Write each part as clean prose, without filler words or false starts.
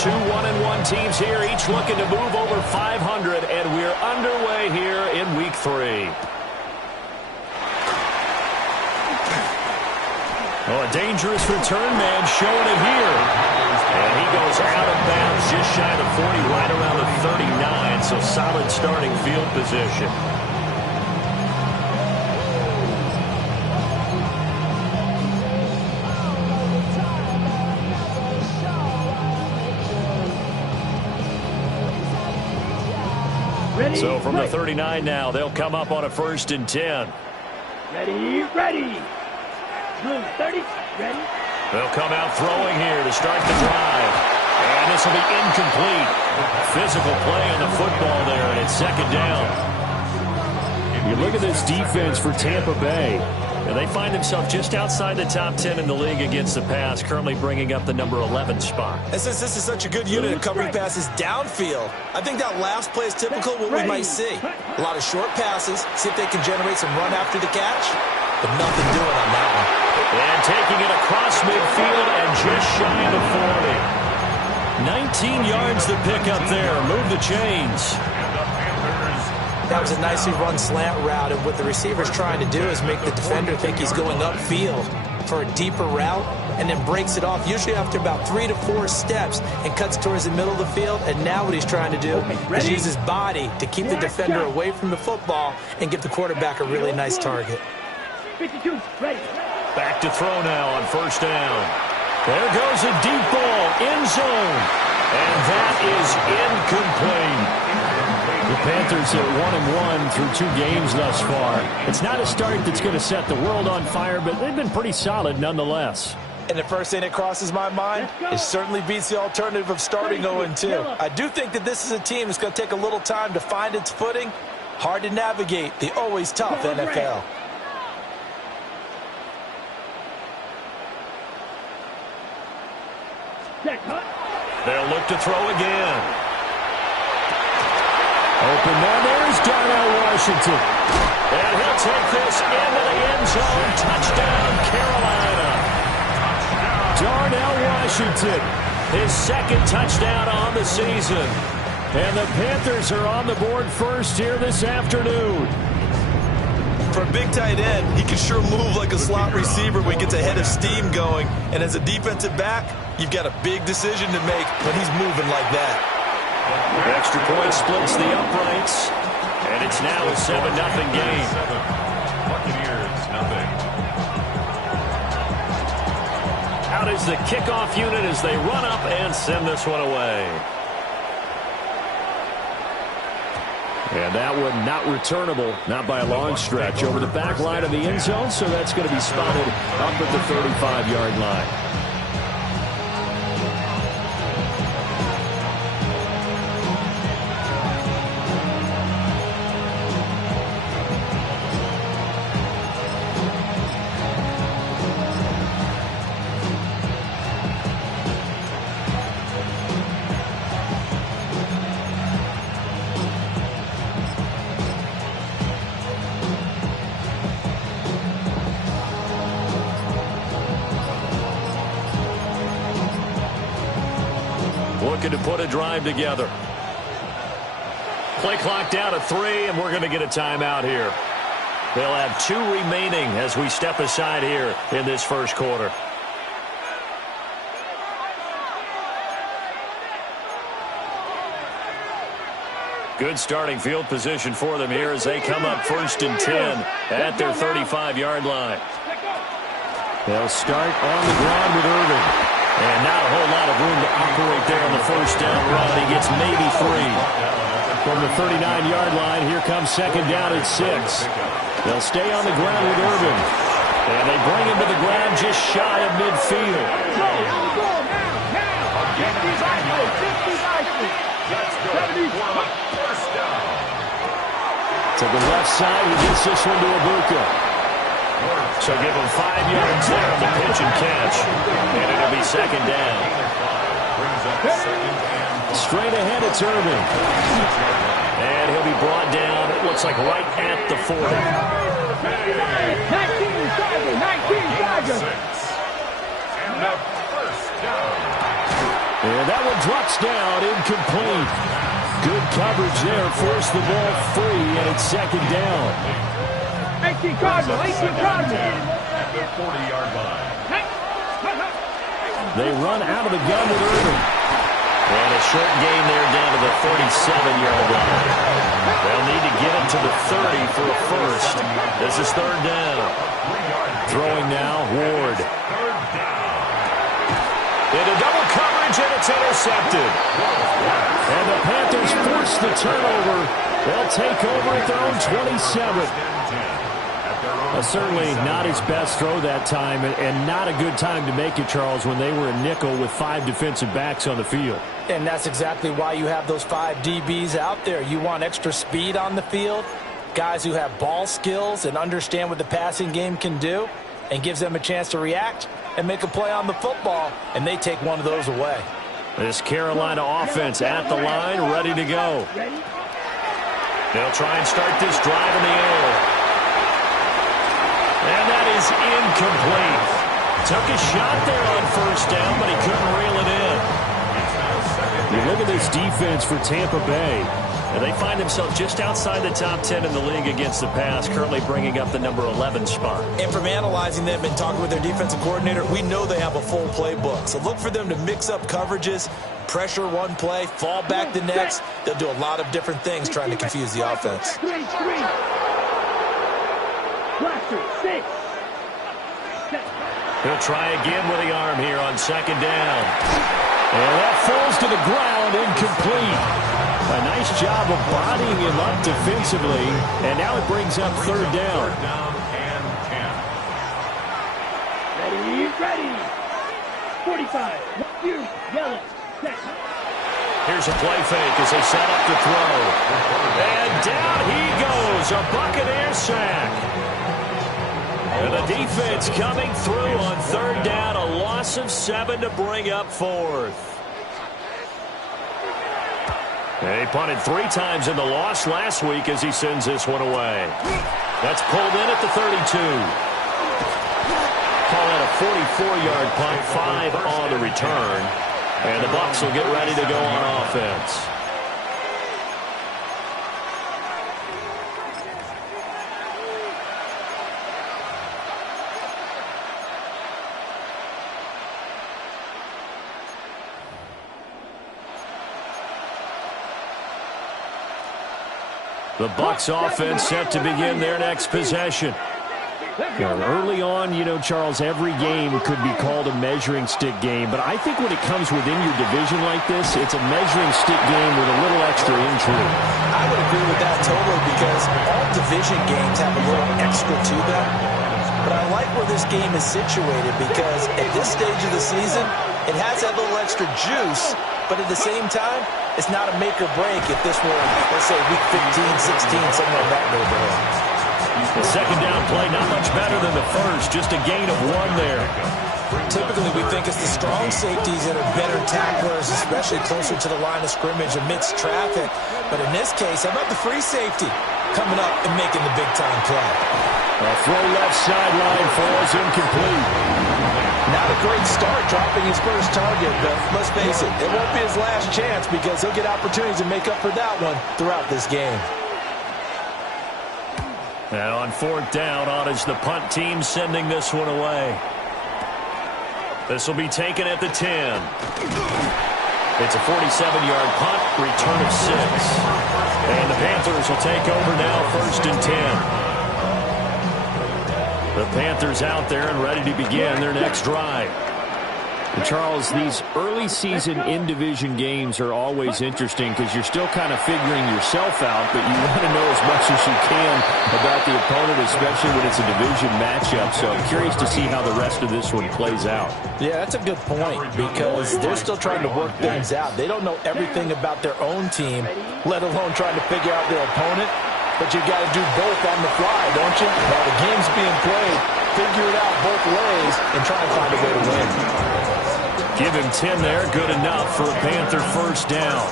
Two 1-1 teams here, each looking to move over 500, and we're underway here in Week 3. Oh, a dangerous return man showing it here. And he goes out of bounds just shy of the 40, right around the 39, so solid starting field position. So from the 39 now, they'll come up on a 1st and 10. Ready. Blue 30, ready. They'll come out throwing here to start the drive. And this will be incomplete. Physical play on the football there, and it's 2nd down. You look at this defense for Tampa Bay. And they find themselves just outside the top 10 in the league against the pass, currently bringing up the number 11 spot. And since this is such a good unit of covering passes downfield, I think that last play is typical of what we might see. A lot of short passes, see if they can generate some run after the catch, but nothing doing on that one. And taking it across midfield and just shy of the 40. 19 yards to pick up there. Move the chains. That was a nicely run slant route, and what the receiver's trying to do is make the defender think he's going upfield for a deeper route, and then breaks it off, usually after about 3 to 4 steps, and cuts towards the middle of the field. And now what he's trying to do is use his body to keep the defender away from the football and give the quarterback a really nice target. 52, ready. Back to throw now on 1st down. There goes a deep ball, end zone. And that is incomplete. The Panthers are 1-1 through 2 games thus far. It's not a start that's going to set the world on fire, but they've been pretty solid nonetheless. And the first thing that crosses my mind, it certainly beats the alternative of starting 0-2. I do think that this is a team that's going to take a little time to find its footing. Hard to navigate the always tough NFL. They'll look to throw again. Open there. There's Darnell Washington. And he'll take this into the end zone. Touchdown, Carolina. Darnell Washington, his 2nd touchdown on the season. And the Panthers are on the board first here this afternoon. For a big tight end, he can sure move like a slot receiver when he gets a head of steam going. And as a defensive back, you've got a big decision to make when he's moving like that. Extra point splits the uprights, and it's now a 7-0 game. Buccaneers, nothing. Out is the kickoff unit as they run up and send this one away. And that one not returnable, not by a long stretch, over the back line of the end zone, so that's going to be spotted up at the 35-yard line. Looking to put a drive together. Play clock down to 3, and we're going to get a timeout here. They'll have 2 remaining as we step aside here in this first quarter. Good starting field position for them here as they come up 1st and 10 at their 35-yard line. They'll start on the ground with Irving. And not a whole lot of room to operate there on the 1st down run. He gets maybe 3. From the 39-yard line, here comes 2nd down at 6. They'll stay on the ground with Irving. And they bring him to the ground just shy of midfield. To the left side, he gets this one to Ibuka. So give him 5 yards there on the pitch and catch. And it'll be 2nd down. Straight ahead, it's Irving. And he'll be brought down, it looks like right at the 40. 19 Tigers. And the 1st down. And that one drops down, incomplete. Good coverage there, forced the ball free, and it's second down. 18 Cardinal, 18 Cardinal. At their 40-yard line. They run out of the gun with Irving. And a short gain there down to the 37-yard line. They'll need to get it to the 30 for a first. This is third down. Throwing now, Ward. Into double coverage, and it's intercepted. And the Panthers force the turnover. They'll take over at their own 27. Certainly not his best throw that time, and not a good time to make it, Charles, when they were a nickel with 5 defensive backs on the field. And that's exactly why you have those 5 DBs out there. You want extra speed on the field, guys who have ball skills and understand what the passing game can do, and gives them a chance to react and make a play on the football, and they take one of those away. This Carolina offense at the line, ready to go. They'll try and start this drive in the air. And that is incomplete. Took a shot there on first down, but he couldn't reel it in. You look at this defense for Tampa Bay. And they find themselves just outside the top 10 in the league against the pass, currently bringing up the number 11 spot. And from analyzing them and talking with their defensive coordinator, we know they have a full playbook. So look for them to mix up coverages, pressure one play, fall back the next. They'll do a lot of different things trying to confuse the offense. He'll try again with the arm here on second down. And that falls to the ground, incomplete. A nice job of bodying him up defensively, and now it brings up third down. Ready. 45. You, yellow. Here's a play fake as they set up to throw. And down he goes, a Buccaneer sack. And the defense coming through on third down, a loss of 7 to bring up fourth. And he punted 3 times in the loss last week as he sends this one away. That's pulled in at the 32. Call that a 44-yard punt, 5 on the return. And the Bucs will get ready to go on offense. The Bucs offense set to begin their next possession. Early on, you know, Charles, every game could be called a measuring stick game. But I think when it comes within your division like this, it's a measuring stick game with a little extra intrigue. I would agree with that totally, because all division games have a little extra to them. But I like where this game is situated, because at this stage of the season, it has that little extra juice. But at the same time, it's not a make or break if this were, let's say, week 15, 16, somewhere in that neighborhood. The second down play, not much better than the first, just a gain of 1 there. Typically, we think it's the strong safeties that are better tacklers, especially closer to the line of scrimmage amidst traffic. But in this case, how about the free safety coming up and making the big-time play? A throw left sideline falls incomplete. Not a great start dropping his first target, but let's face it, it won't be his last chance, because he'll get opportunities to make up for that one throughout this game. And on fourth down, on is the punt team sending this one away. This will be taken at the 10. It's a 47-yard punt, return of 6. And the Panthers will take over now, first and 10. The Panthers out there and ready to begin their next drive. And Charles, these early season in-division games are always interesting because you're still kind of figuring yourself out, but you want to know as much as you can about the opponent, especially when it's a division matchup. So I'm curious to see how the rest of this one plays out. Yeah, that's a good point, because they're still trying to work things out. They don't know everything about their own team, let alone trying to figure out their opponent. But you got to do both on the fly, don't you? While the game's being played, figure it out both ways and try and find a way to win. Give him 10 there, good enough for a Panther first down.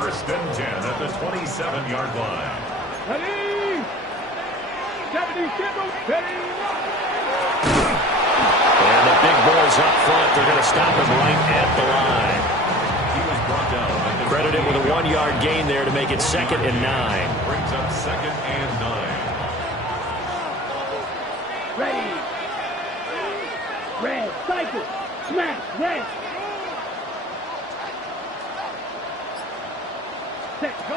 First and 10 at the 27-yard line. Ready! 70, ready! And a big big boys up front. They're going to stop him right at the line. He was brought down. Credit him with a 1-yard gain there to make it 2nd and 9. Brings up 2nd and 9. Ready. Red. Cycle. Smash. Red. Set. Go.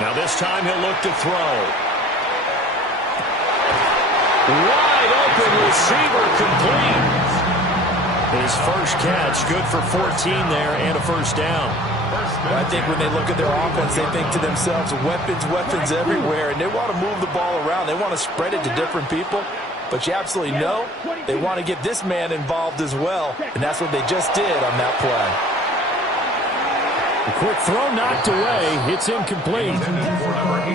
Now this time he'll look to throw. Wide open receiver complete. His first catch, good for 14 there and a first down. I think when they look at their offense, they think to themselves, weapons everywhere, and they want to move the ball around. They want to spread it to different people. But you absolutely know they want to get this man involved as well, and that's what they just did on that play. A quick throw knocked away. It's incomplete.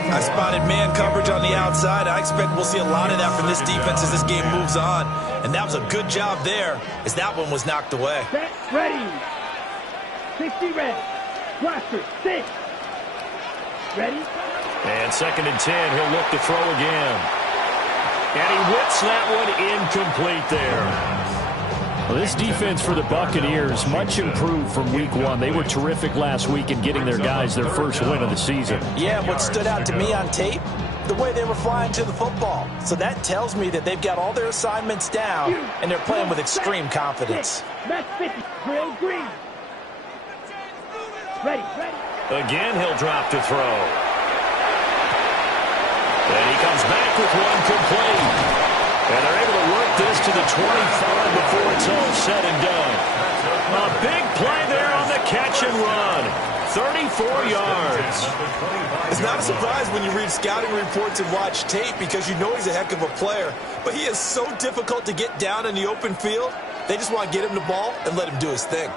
I spotted man coverage on the outside. I expect we'll see a lot of that from this defense as this game moves on. And that was a good job there as that one was knocked away. Set. Ready. 60 red. Blaster. 6. Ready. And 2nd and 10. He'll look to throw again. And he whips that one incomplete there. Well, this defense for the Buccaneers, much improved from week 1. They were terrific last week in getting their guys their first win of the season. Yeah, what stood out to me on tape, the way they were flying to the football. So that tells me that they've got all their assignments down, and they're playing with extreme confidence. Match 50. Grill green. Ready. Again, he'll drop to throw. And he comes back with one complete. And they're able to work this to the 25 before it's all said and done. A big play there on the catch and run. 34 yards. It's not a surprise when you read scouting reports and watch tape because you know he's a heck of a player. But he is so difficult to get down in the open field. They just want to get him the ball and let him do his thing.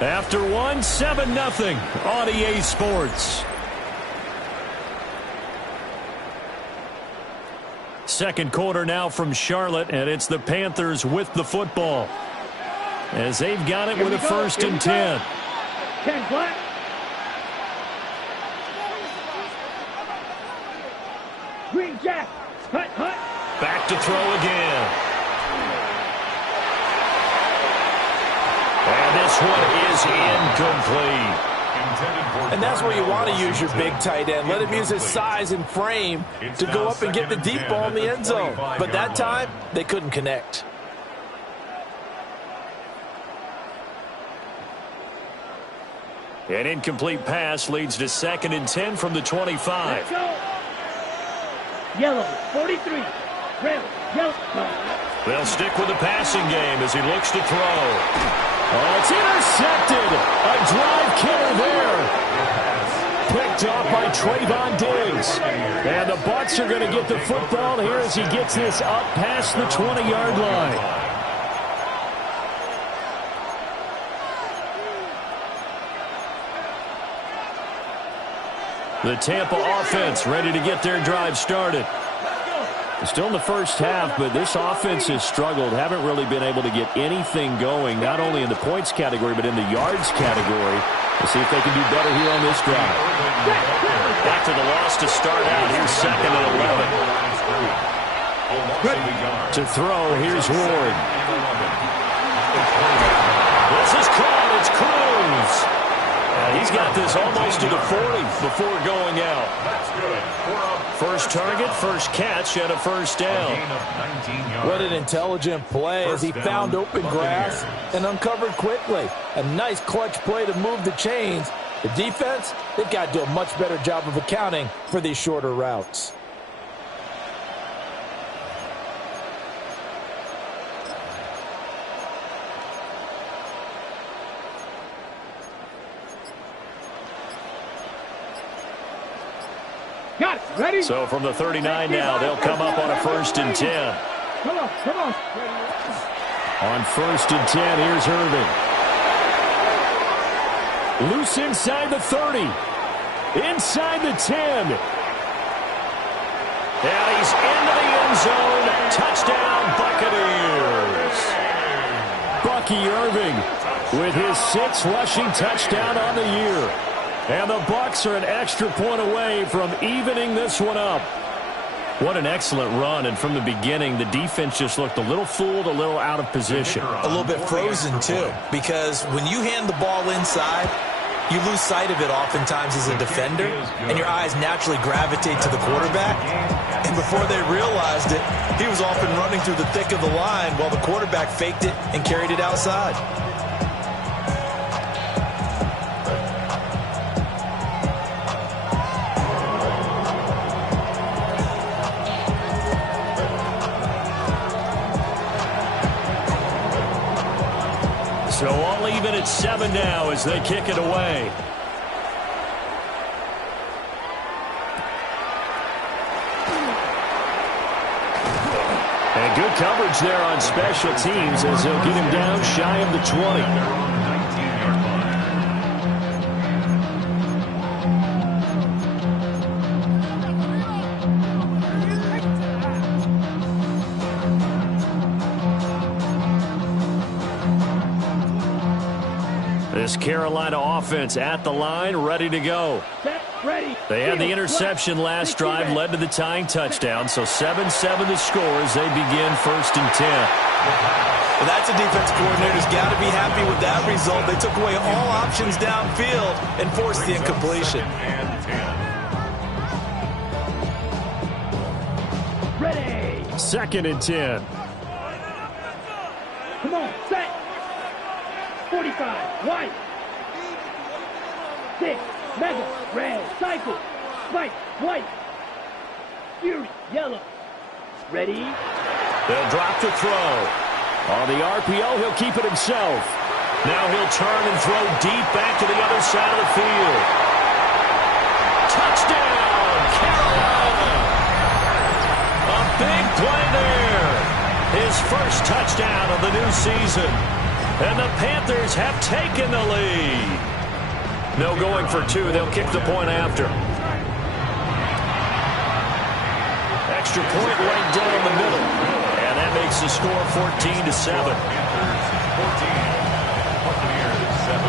After one, 7-0 on EA Sports. Second quarter now from Charlotte, and it's the Panthers with the football. As they've got it with a 1st and 10. 10 black. Green jack. Hut. Back to throw again. And this one is incomplete. And that's where you want to use your big tight end. Let him use his size and frame to go up and get the deep ball in the end zone. But that time, they couldn't connect. An incomplete pass leads to 2nd and 10 from the 25. Let's go. Yellow. 43. Red. Yellow. They'll stick with the passing game as he looks to throw. Oh, it's intercepted. A drive killer there. Picked off by Trayvon Diggs. And the Bucs are going to get the football here as he gets this up past the 20-yard line. The Tampa offense ready to get their drive started. Still in the first half, but this offense has struggled. Haven't really been able to get anything going, not only in the points category, but in the yards category. We'll see if they can do better here on this drive. After the loss to start out, here's 2nd and 11. To throw, here's Ward. This is caught. It's Cruz. He's got this almost to the 40 before going out. First target, first catch, and a first down. What an intelligent play as he found open grass and uncovered quickly. A nice clutch play to move the chains. The defense, they've got to do a much better job of accounting for these shorter routes. Got it. Ready? So from the 39 now, they'll come up on a 1st and 10. Come on. On 1st and 10, here's Irvin. Loose inside the 30. Inside the 10. And he's into the end zone. Touchdown, Buccaneers. Bucky Irving with his 6th rushing touchdown on the year. And the Bucs are an extra point away from evening this one up. What an excellent run, and from the beginning, the defense just looked a little fooled, a little out of position. A little bit frozen, too, because when you hand the ball inside, you lose sight of it oftentimes as a defender, and your eyes naturally gravitate to the quarterback. And before they realized it, he was off and running through the thick of the line while the quarterback faked it and carried it outside. So all even at 7 now as they kick it away. And good coverage there on special teams as they'll get him down shy of the 20. This Carolina offense at the line, ready to go. Set, ready. They had the interception last drive, led to the tying touchdown. So 7-7 the score as they begin 1st and 10. Well, that's a defense coordinator's got to be happy with that result. They took away all options downfield and forced the incompletion. Ready. 2nd and 10. Come on, set. 45, white. 6, mega, red, cycle, spike, white. Fury, yellow. Ready? They'll drop to throw. On the RPO, he'll keep it himself. Now he'll turn and throw deep back to the other side of the field. Touchdown, Carolina! A big play there. His first touchdown of the new season. And the Panthers have taken the lead. No going for 2. They'll kick the point after. Extra point right down the middle. And that makes the score 14-7. Panthers 14. Buccaneers 7.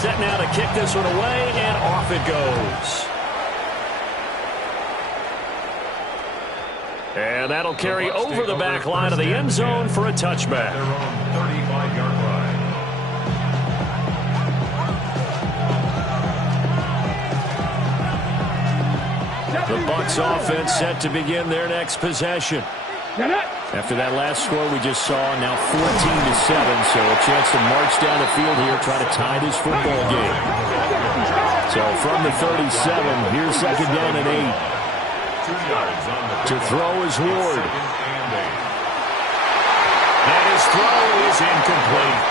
Set now to kick this one away, and off it goes. And that'll carry over the back line of the end zone for a touchback. Their own 35-yard line. The Bucs offense set to begin their next possession. After that last score we just saw, now 14-7, so a chance to march down the field here, try to tie this football game. So from the 37, here's 2nd down and 8. 2 yards on the To throw is Ward. 2nd and 8. And his throw is incomplete.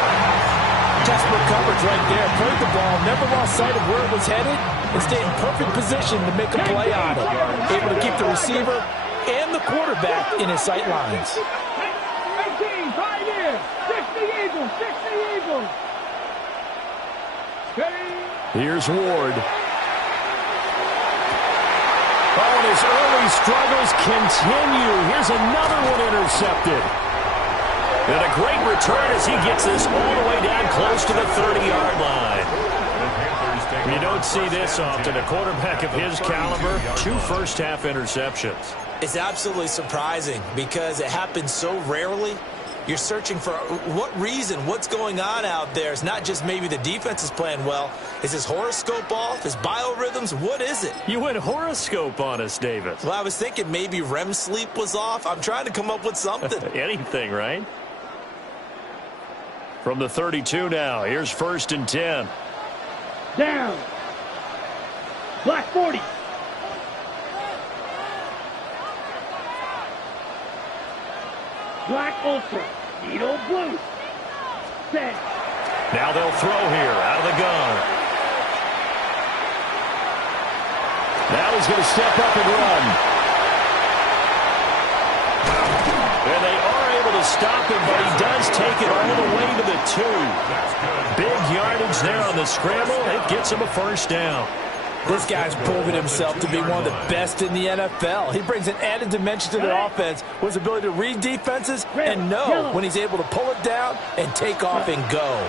Textbook coverage right there. Played the ball, never lost sight of where it was headed, and stayed in perfect position to make a play on it. Able to keep the receiver and the quarterback in his sight lines. 18, 5 years. 60 Eagles, 60 Eagles. Here's Ward. Oh, and his early struggles continue. Here's another one intercepted. And a great return as he gets this all the way down close to the 30-yard line. You don't see this often. A quarterback of his caliber, 2 first-half interceptions. It's absolutely surprising because it happens so rarely. You're searching for what reason, what's going on out there. It's not just maybe the defense is playing well. Is his horoscope off? His biorhythms? What is it? You went horoscope on us, David. Well, I was thinking maybe REM sleep was off. I'm trying to come up with something. Anything, right? From the 32 now, here's 1st and 10. Down. Black 40. Black Ultra. Needle blue. Set. Now they'll throw here out of the gun. Now he's going to step up and run. And they are able to stop him, but he does take it all the way to the 2. Big yardage there on the scramble. It gets him a first down. This guy's proven himself to be one of the best in the NFL. He brings an added dimension to their offense with his ability to read defenses and know when he's able to pull it down and take off and go.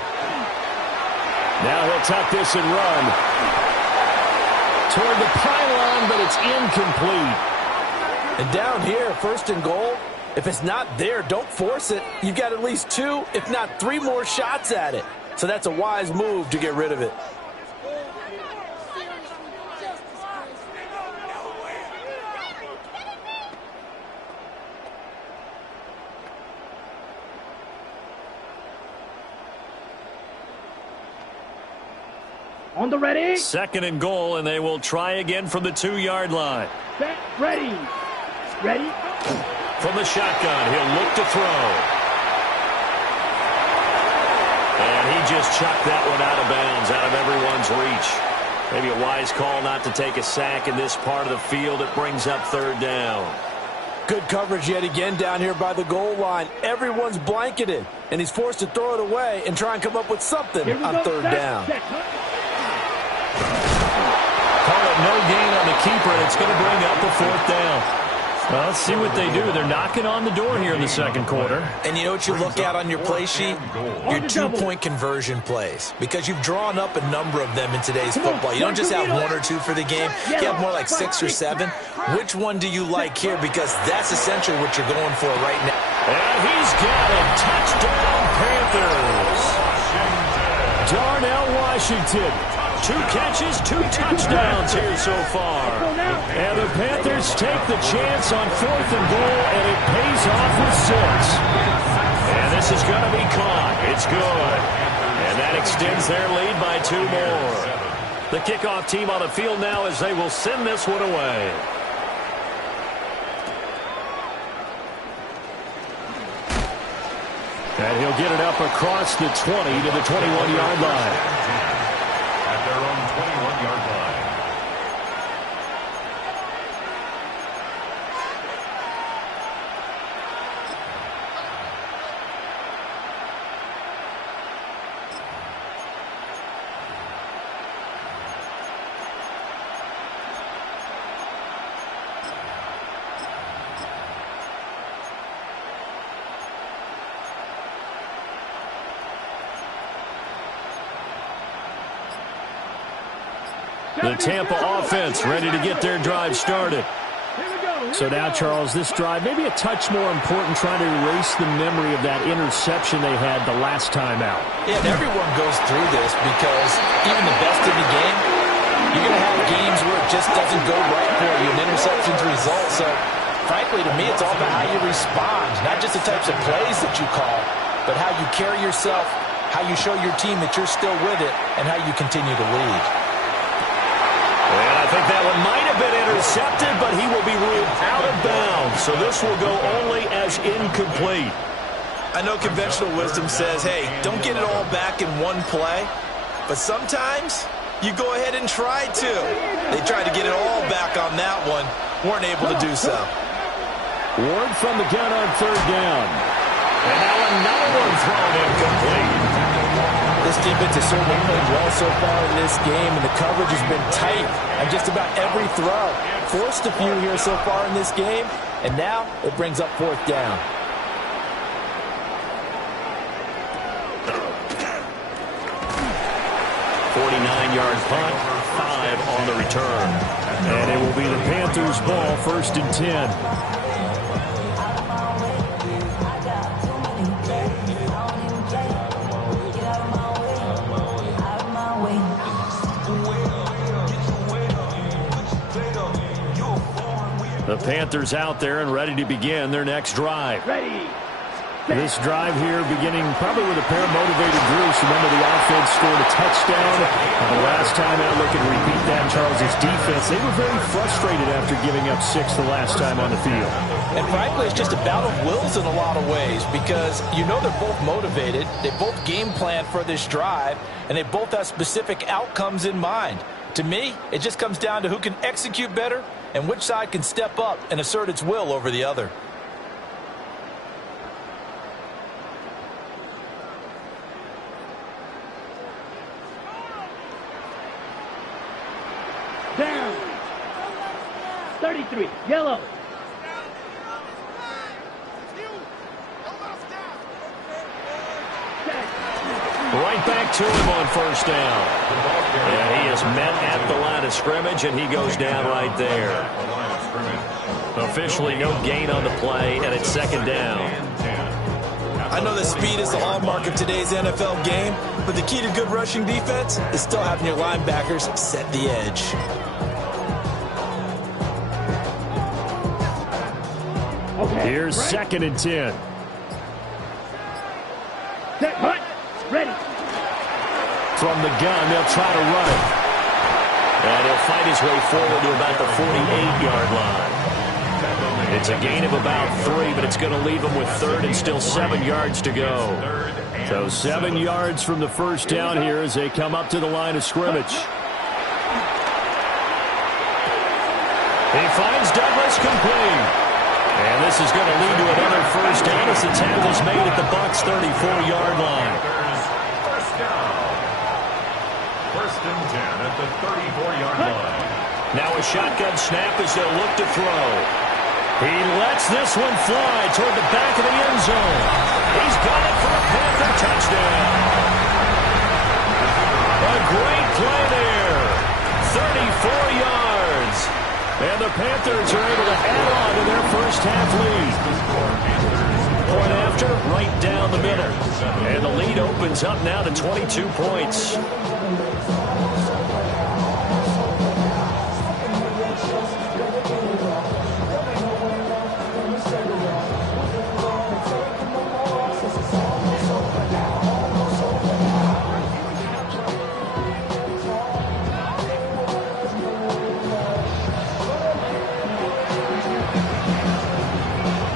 Now he'll tuck this and run. toward the pylon, but it's incomplete. And down here, 1st and goal, if it's not there, don't force it. You've got at least 2, if not 3 more shots at it. So that's a wise move to get rid of it. On the ready. 2nd and goal, and they will try again from the 2-yard line. Set. Ready. Ready. From the shotgun, he'll look to throw. And he just chucked that one out of bounds, out of everyone's reach. Maybe a wise call not to take a sack in this part of the field. It brings up 3rd down. Good coverage yet again down here by the goal line. Everyone's blanketed, and he's forced to throw it away and try and come up with something on 3rd down. Call it no gain on the keeper, and it's going to bring up a 4th down. Well, let's see what they do. They're knocking on the door here in the 2nd quarter. And you know what you look at on your play sheet? Your 2-point conversion plays. Because you've drawn up a number of them in today's football. You don't just have 1 or 2 for the game. You have more like 6 or 7. Which one do you like here? Because that's essentially what you're going for right now. And he's got it. Touchdown, Panthers. Darnell Washington. 2 catches, 2 touchdowns here so far. And the Panthers take the chance on 4th and goal, and it pays off with 6. And this is going to be caught. It's good. And that extends their lead by 2 more. The kickoff team on the field now as they will send this one away. And he'll get it up across the 20 to the 21-yard line. At their own 21-yard line. The Tampa offense ready to get their drive started. So now, Charles, this drive maybe a touch more important, trying to erase the memory of that interception they had the last time out. Yeah, and everyone goes through this because even the best of the game, you're going to have games where it just doesn't go right for you, and interceptions result. So, frankly, to me, it's all about how you respond, not just the types of plays that you call, but how you carry yourself, how you show your team that you're still with it, and how you continue to lead. And I think that one might have been intercepted, but he will be ruled out of bounds. So this will go only as incomplete. I know conventional wisdom says, hey, don't get it all back in one play. But sometimes you go ahead and try to. They tried to get it all back on that one. Weren't able to do so. Ward from the gun on 3rd down. And now another one thrown incomplete. This defense has certainly played well so far in this game, and the coverage has been tight on just about every throw. Forced a few here so far in this game, and now it brings up 4th down. .49-yard punt, 5 on the return. And it will be the Panthers' ball, 1st and 10. The Panthers out there and ready to begin their next drive. Ready. This drive here beginning probably with a pair of motivated groups. Remember, the offense scored a touchdown. And the last time out, looking to repeat that, Charles' defense, they were very frustrated after giving up 6 the last time on the field. And frankly, it's just a battle of wills in a lot of ways because you know they're both motivated. They both game plan for this drive, and they both have specific outcomes in mind. To me, it just comes down to who can execute better and which side can step up and assert its will over the other. Down. 33. Yellow. Right back to him on 1st down. And he just met at the line of scrimmage, and he goes down right there. Officially no gain on the play, and it's second down. I know that speed is the hallmark of today's NFL game, but the key to good rushing defense is still having your linebackers set the edge. Here's second and 10. Set, hut, ready. From the gun, they'll try to run it. And he'll fight his way forward to about the 48-yard line. It's a gain of about 3, but it's going to leave him with third and still 7 yards to go. So 7 yards from the first down here as they come up to the line of scrimmage. He finds Douglas complete. And this is going to lead to another first down as the tackle's made at the Bucs' 34-yard line. First down. First and 10 at the 34-yard line. Now a shotgun snap as they'll look to throw. He lets this one fly toward the back of the end zone. He's got it for a Panther touchdown. A great play there. 34 yards. And the Panthers are able to add on to their first half lead. Point after, right down the middle. And the lead opens up now to 22 points.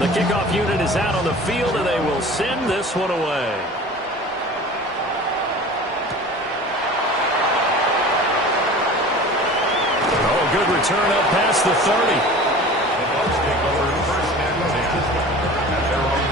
The kickoff unit is out on the field, and they will send this one away. Oh, good return up past the 30. The Bucs take over first and 10 at their own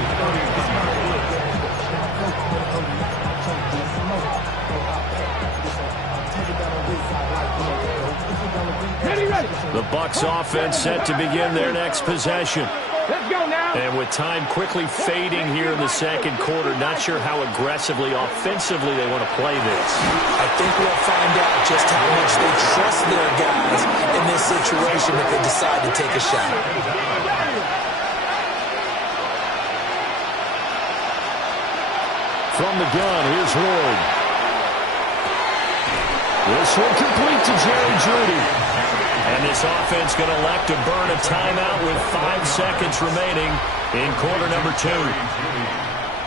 Ready, ready. The Bucs offense set to begin their next possession. Let's go now. And with time quickly fading here in the second quarter, not sure how aggressively, offensively they want to play this. I think we'll find out just how much they trust their guys in this situation if they decide to take a shot. From the gun, here's Ward. This one complete to Jerry Jeudy. And this offense going to elect to burn a timeout with 5 seconds remaining in quarter number 2.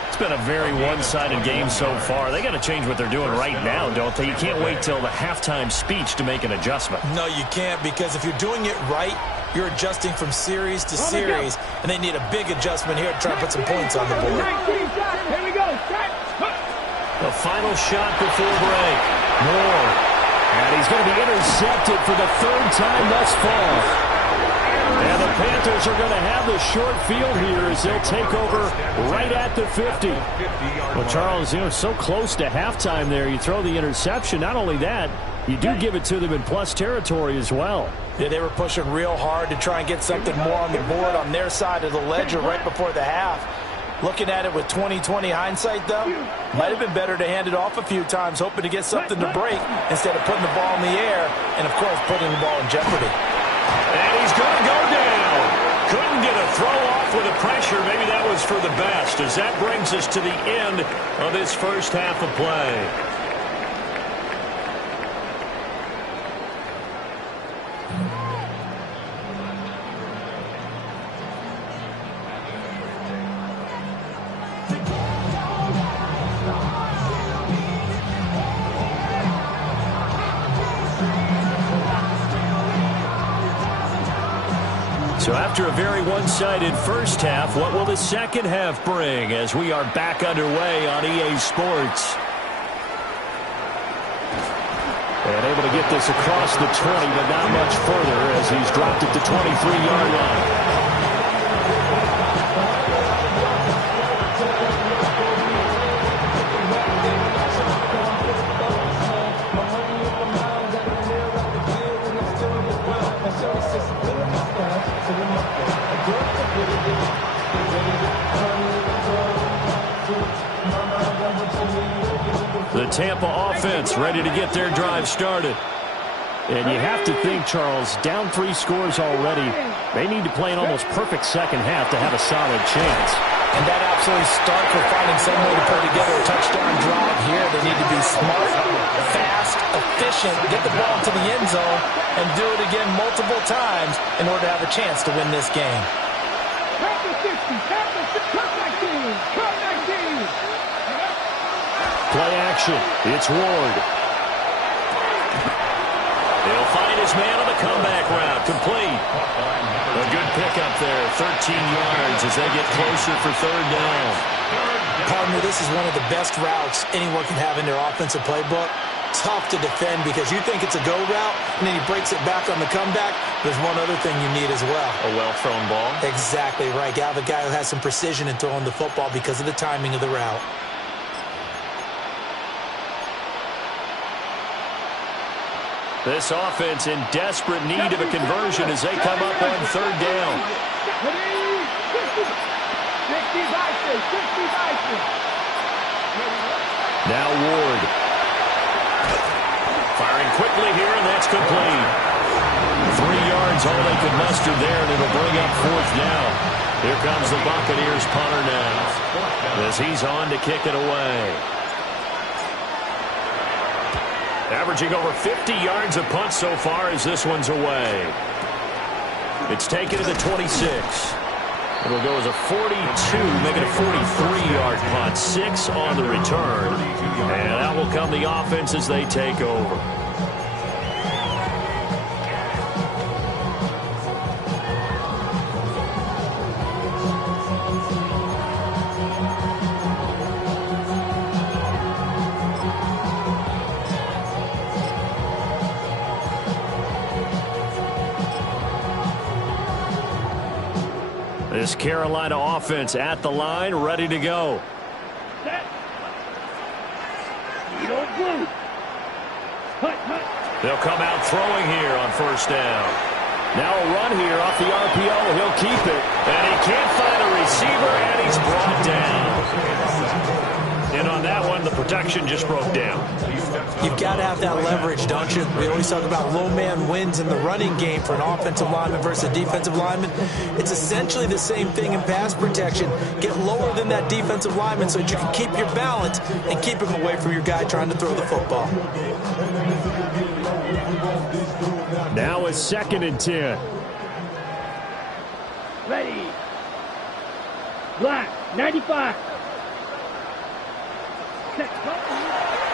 It's been a very one-sided game so far. They got to change what they're doing right now, don't they? You can't wait till the halftime speech to make an adjustment. No, you can't, because if you're doing it right, you're adjusting from series to series, and they need a big adjustment here to try to put some points on the board. 19 shots. Here we go. Set. The final shot before break. Moore. And he's going to be intercepted for the 3rd time thus far. And the Panthers are going to have the short field here as they'll take over right at the 50. Well, Charles, so close to halftime there. You throw the interception. Not only that, you do give it to them in plus territory as well. Yeah, they were pushing real hard to try and get something more on the board on their side of the ledger right before the half. Looking at it with 20/20 hindsight, though, might have been better to hand it off a few times, hoping to get something to break instead of putting the ball in the air and, of course, putting the ball in jeopardy. And he's going to go down. Couldn't get a throw off with the pressure. Maybe that was for the best, as that brings us to the end of this first half of play. So after a very one-sided first half, what will the second half bring as we are back underway on EA Sports? And able to get this across the 20, but not much further as he's dropped at the 23-yard line. The Tampa offense ready to get their drive started. And you have to think, Charles, down 3 scores already. They need to play an almost perfect second half to have a solid chance. And that absolutely starts with finding some way to put together a touchdown drive here. They need to be smart, fast, efficient, get the ball to the end zone, and do it again multiple times in order to have a chance to win this game. Play action. It's Ward. He'll find his man on the comeback route. Complete. A good pickup there. 13 yards as they get closer for third down. Partner, this is one of the best routes anyone can have in their offensive playbook. Tough to defend because you think it's a go route, and then he breaks it back on the comeback. There's one other thing you need as well. A well-thrown ball? Exactly right. You have a guy who has some precision in throwing the football because of the timing of the route. This offense in desperate need of a conversion as they come up on third down. Now Ward. Firing quickly here, and that's complete. 3 yards, all they could muster there, and it'll bring up fourth down. Here comes the Buccaneers punter now as he's on to kick it away. Averaging over 50 yards a punt so far as this one's away. It's taken to the 26. It'll go as a 42, making a 43-yard punt. 6 on the return. And out will come the offense as they take over. This Carolina offense at the line, ready to go. They'll come out throwing here on first down. Now a run here off the RPO. He'll keep it. And he can't find a receiver, and he's brought down. And on that one, the protection just broke down. You've got to have that leverage, don't you? We always talk about low man wins in the running game for an offensive lineman versus a defensive lineman. It's essentially the same thing in pass protection. Get lower than that defensive lineman so that you can keep your balance and keep him away from your guy trying to throw the football. Now it's 2nd and 10. Ready. Black, 95.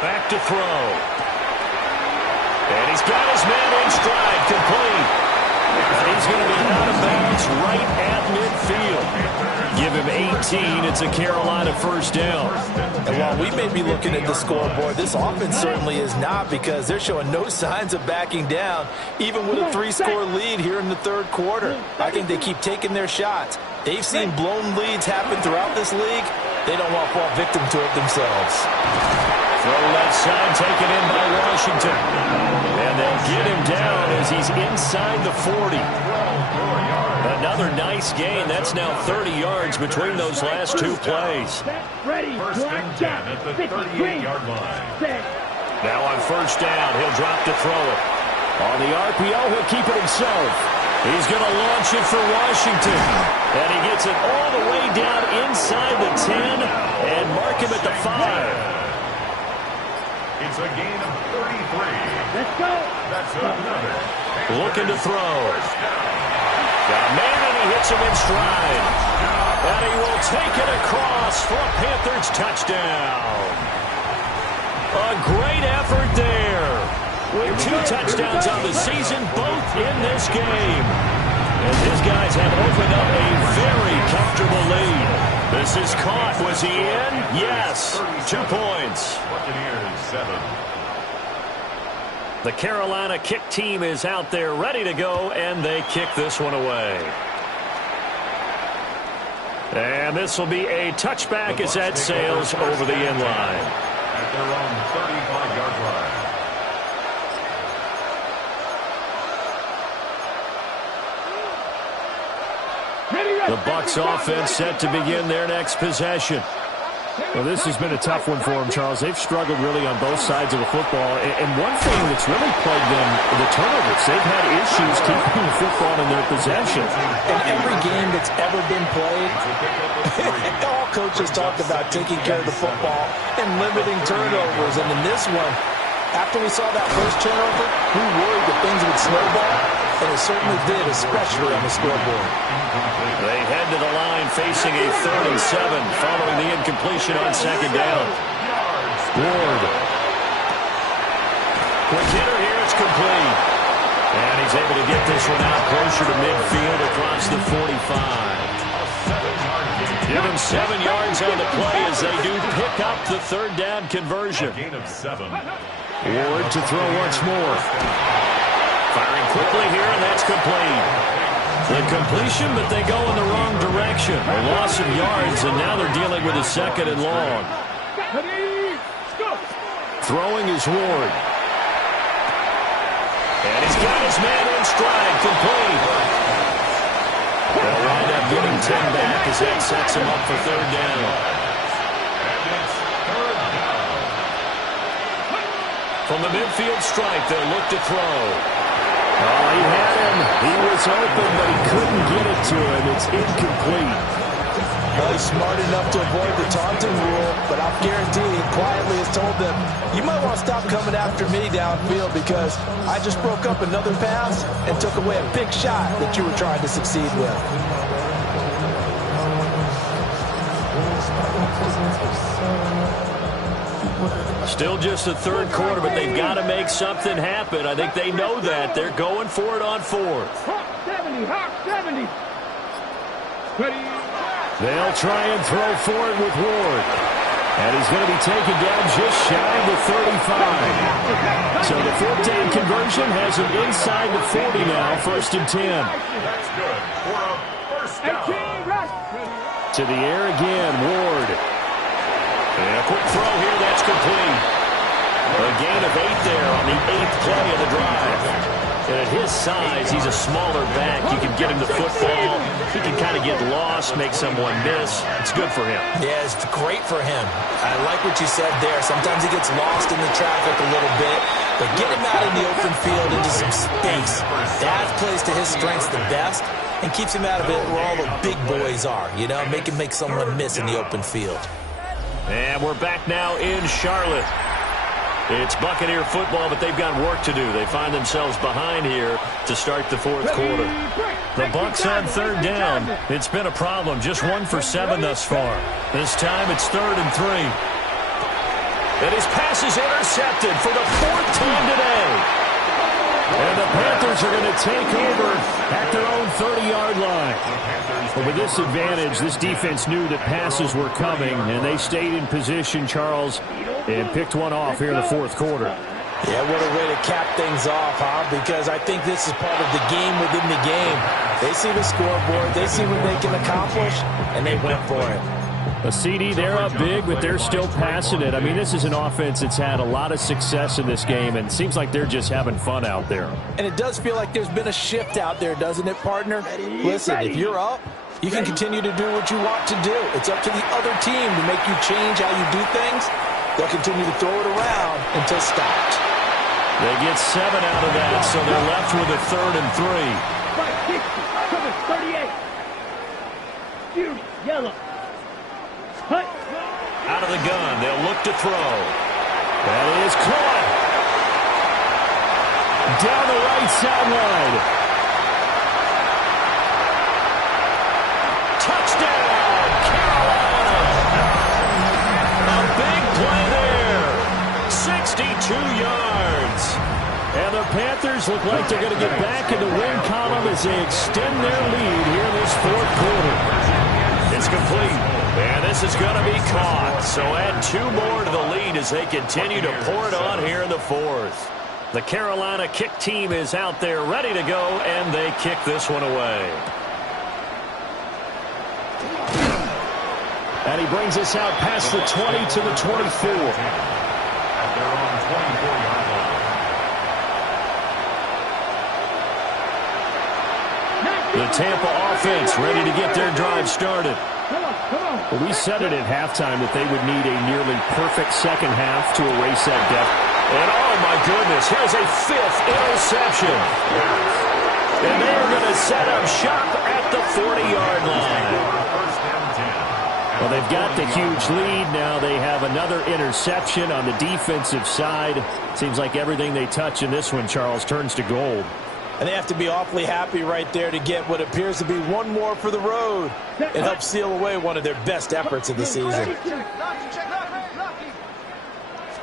Back to throw. And he's got his man in stride, complete. And he's going to be out of bounds right at midfield. Give him 18. It's a Carolina first down. And while we may be looking at the scoreboard, this offense certainly is not, because they're showing no signs of backing down, even with a 3-score lead here in the third quarter. I think they keep taking their shots. They've seen blown leads happen throughout this league. They don't want to fall victim to it themselves. Throw left side taken in by Washington. And they'll get him down as he's inside the 40. Another nice gain. That's now 30 yards between those last 2 plays. Ready. First and 10 at the 38-yard line. Now on first down, he'll drop to throw it. On the RPO, he'll keep it himself. He's going to launch it for Washington. And he gets it all the way down inside the 10 and mark him at the 5. It's a gain of 33. Let's go. That's another. Looking to throw. Got a man, and he hits him in stride. And he will take it across for a Panthers touchdown. A great effort there. With 2 touchdowns on the season, both in this game. And his guys have opened up a very comfortable lead. This is caught. Was he in? Yes. 2 points. Buccaneers 7. The Carolina kick team is out there ready to go, and they kick this one away. And this will be a touchback as that sails over the end line. At their own 35-yard line. The Bucs offense set to begin their next possession. Well, this has been a tough one for them, Charles. They've struggled really on both sides of the football. And one thing that's really plagued them, the turnovers. They've had issues keeping the football in their possession. In every game that's ever been played, all coaches talk about taking care of the football and limiting turnovers. And in this one, after we saw that first turnover, we worried that things would snowball, and it certainly did, especially on the scoreboard. They head to the line facing a 3rd and 7 following the incompletion on 2nd down. Ward. Quick hitter here, it's complete. And he's able to get this one out closer to midfield across the 45. Give him 7 yards on the play as they do pick up the 3rd down conversion. Gain of 7. Ward to throw once more. Firing quickly here, and that's complete. The completion, but they go in the wrong direction. A loss of yards, and now they're dealing with a 2nd and long. Throwing is Ward. And he's got his man in stride, complete. They'll wind up getting 10 back as that sets him up for 3rd down. From the midfield stripe, they'll look to throw. Oh, he had him. He was open, but he couldn't get it to him. It's incomplete. Well, he's smart enough to avoid the taunting rule, but I'll guarantee he quietly has told them, you might want to stop coming after me downfield because I just broke up another pass and took away a big shot that you were trying to succeed with. Still just the 3rd quarter, but they've got to make something happen. I think they know that. They're going for it on 4th. Hawk 70, Hawk 70. Ready. They'll try and throw for it with Ward. And he's going to be taken down just shy of the 35. So the 4th down conversion has him inside the 40 now, 1st and 10. That's good for a first down. To the air again, Ward. And a quick throw here, that's complete. A gain of 8 there on the 8th play of the drive. And at his size, he's a smaller back. You can get him the football. He can kind of get lost, make someone miss. It's good for him. Yeah, it's great for him. I like what you said there. Sometimes he gets lost in the traffic a little bit, but get him out in the open field into some space. That plays to his strengths the best and keeps him out of it where all the big boys are, you know, make him make someone miss in the open field. And we're back now in Charlotte. It's Buccaneer football, but they've got work to do. They find themselves behind here to start the 4th quarter. The Bucs on 3rd down. It's been a problem. Just 1 for 7 thus far. This time it's 3rd and 3. And his pass is intercepted for the 4th time today. And the Panthers are going to take over at their own 30-yard line. But with this advantage, this defense knew that passes were coming, and they stayed in position, Charles, and picked one off here in the 4th quarter. Yeah, what a way to cap things off, huh? Because I think this is part of the game within the game. They see the scoreboard, they see what they can accomplish, and they went for it. A CD, they're up big, but they're still passing it. I mean, this is an offense that's had a lot of success in this game, and it seems like they're just having fun out there. And it does feel like there's been a shift out there, doesn't it, partner? Listen, if you're up, you can continue to do what you want to do. It's up to the other team to make you change how you do things. They'll continue to throw it around until stopped. They get 7 out of that, so they're left with a 3rd and 3. 38. Beauty, yellow. Hut. Out of the gun, they'll look to throw. That is caught. Down the right sideline. Touchdown, Carolina. A big play there. 62 yards. And the Panthers look like they're going to get back in the win column as they extend their lead here in this 4th quarter. It's complete. And this is going to be caught. So add 2 more to the lead as they continue to pour it on here in the 4th. The Carolina kick team is out there ready to go, and they kick this one away. And he brings us out past the 20 to the 24. At their own 24-yard line. The Tampa offense ready to get their drive started. Well, we said it at halftime that they would need a nearly perfect second half to erase that deficit. And oh my goodness, here's a 5th interception. And they're going to set up shop at the 40-yard line. Well, they've got the huge lead. Now they have another interception on the defensive side. Seems like everything they touch in this one, Charles, turns to gold. And they have to be awfully happy right there to get what appears to be one more for the road. It helps seal away one of their best efforts of the season.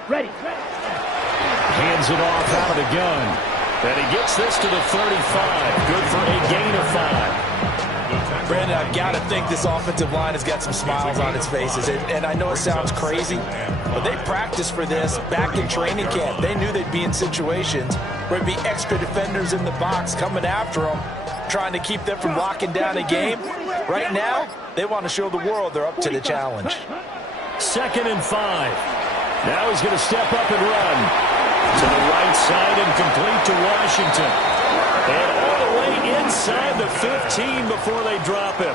Ready. Hands it off out of the gun. And he gets this to the 35. Good for a gain of 5. Brandon, I've got to think this offensive line has got some smiles on its faces. And I know it sounds crazy, but they practiced for this back in training camp. They knew they'd be in situations where there'd be extra defenders in the box coming after them, trying to keep them from locking down a game. Right now, they want to show the world they're up to the challenge. 2nd and 5. Now he's going to step up and run. To the right side and complete to Washington. And all the way inside the 15 before they drop him.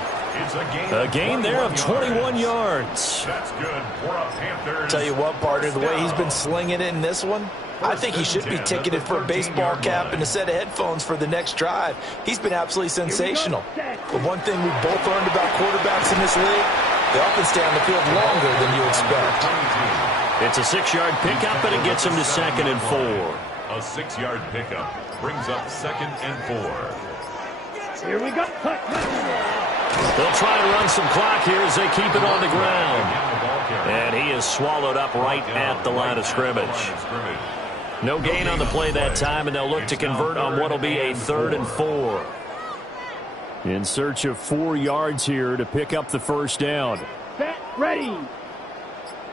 A gain there of 21 yards. That's good for a Panthers. Tell you what, partner, the way he's been slinging it in this one, I think he should be ticketed for a baseball cap and a set of headphones for the next drive. He's been absolutely sensational. But one thing we've both learned about quarterbacks in this league, they often stay on the field longer than you expect. It's a 6-yard pickup, and it gets him to 2nd and 4. A 6-yard pickup brings up 2nd and 4. Here we go. They'll try to run some clock here as they keep it on the ground. And he is swallowed up right at the line of scrimmage. No gain on the play that time, and they'll look to convert on what will be a 3rd and 4. In search of 4 yards here to pick up the first down. Set, ready.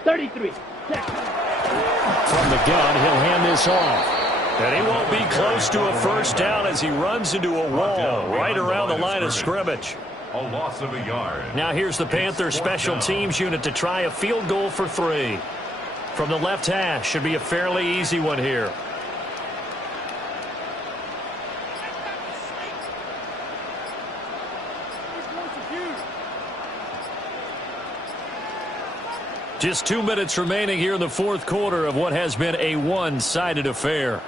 33. From the gun, he'll hand this off. And he won't be close to a first down as he runs into a wall right around the line of scrimmage. A loss of a yard. Now here's the Panthers special teams unit to try a field goal for 3. From the left hash, should be a fairly easy one here. Just 2 minutes remaining here in the 4th quarter of what has been a one-sided affair.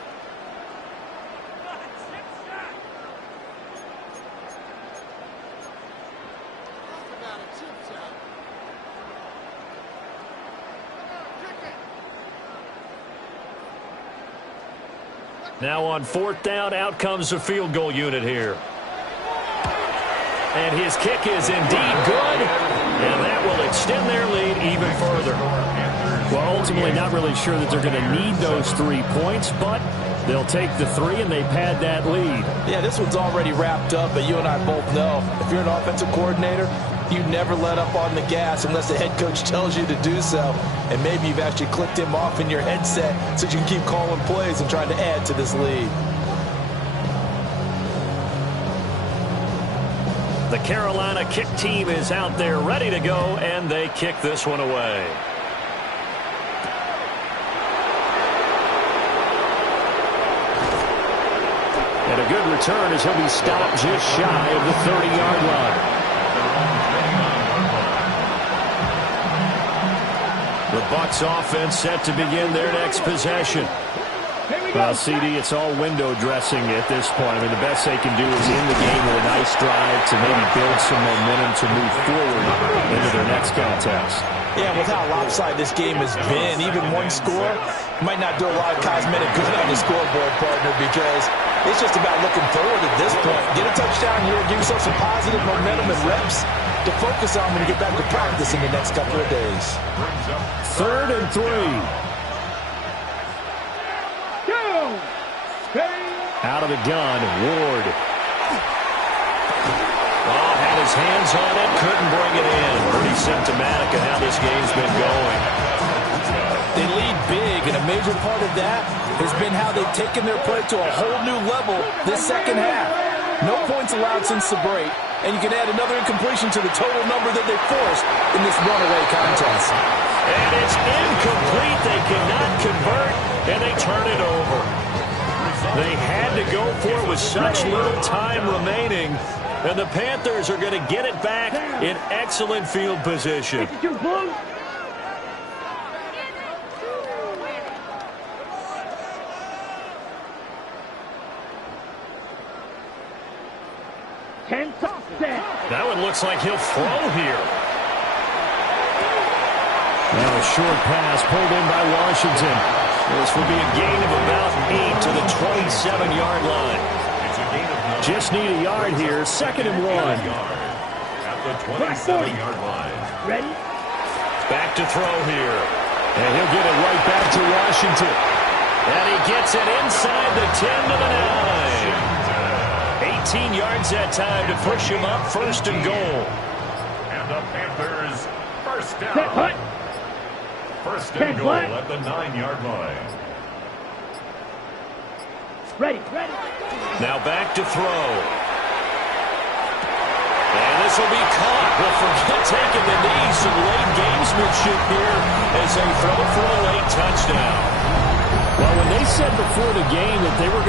Now on 4th down, out comes the field goal unit here. And his kick is indeed good. And that will extend their lead even further. Well, ultimately not really sure that they're going to need those 3 points, but they'll take the 3 and they pad that lead. Yeah, this one's already wrapped up, but you and I both know if you're an offensive coordinator, you never let up on the gas unless the head coach tells you to do so. And maybe you've actually clicked him off in your headset so you can keep calling plays and trying to add to this lead. The Carolina kick team is out there ready to go, and they kick this one away. And a good return as he'll be stopped just shy of the 30-yard line. The Bucs offense set to begin their next possession. Well, CD, it's all window dressing at this point. I mean, the best they can do is end the game with a nice drive to maybe build some momentum to move forward into their next contest. Yeah, with how lopsided this game has been, even one score might not do a lot of cosmetic good on the scoreboard, partner, because it's just about looking forward at this point. Get a touchdown here, give yourself some positive momentum and reps to focus on when you get back to practice in the next couple of days. 3rd and 3. Out of the gun, Ward. Oh, had his hands on it, couldn't bring it in. Pretty symptomatic of how this game's been going. They lead big, and a major part of that has been how they've taken their play to a whole new level this second half. No points allowed since the break, and you can add another incompletion to the total number that they forced in this runaway contest. And it's incomplete. They cannot convert, and they turn it over. They had to go for it with such little time remaining, And the Panthers are going to get it back in excellent field position. 52 Blues. That one looks like he'll throw here. Now a short pass pulled in by Washington. This will be a gain of about 8 to the 27-yard line. Just need a yard here. 2nd and 1. At the 27-yard line. Ready? Back to throw here. And he'll get it right back to Washington. And he gets it inside the 10 to the 9. 18 yards that time to push him up 1st and goal. And the Panthers first Set, down. hut. 1st and goal at the 9-yard line. Ready, ready. Now back to throw. And this will be caught. Well, forget taking the knee. Some late gamesmanship here as they throw for a late touchdown. Well, when they said before the game that they were going to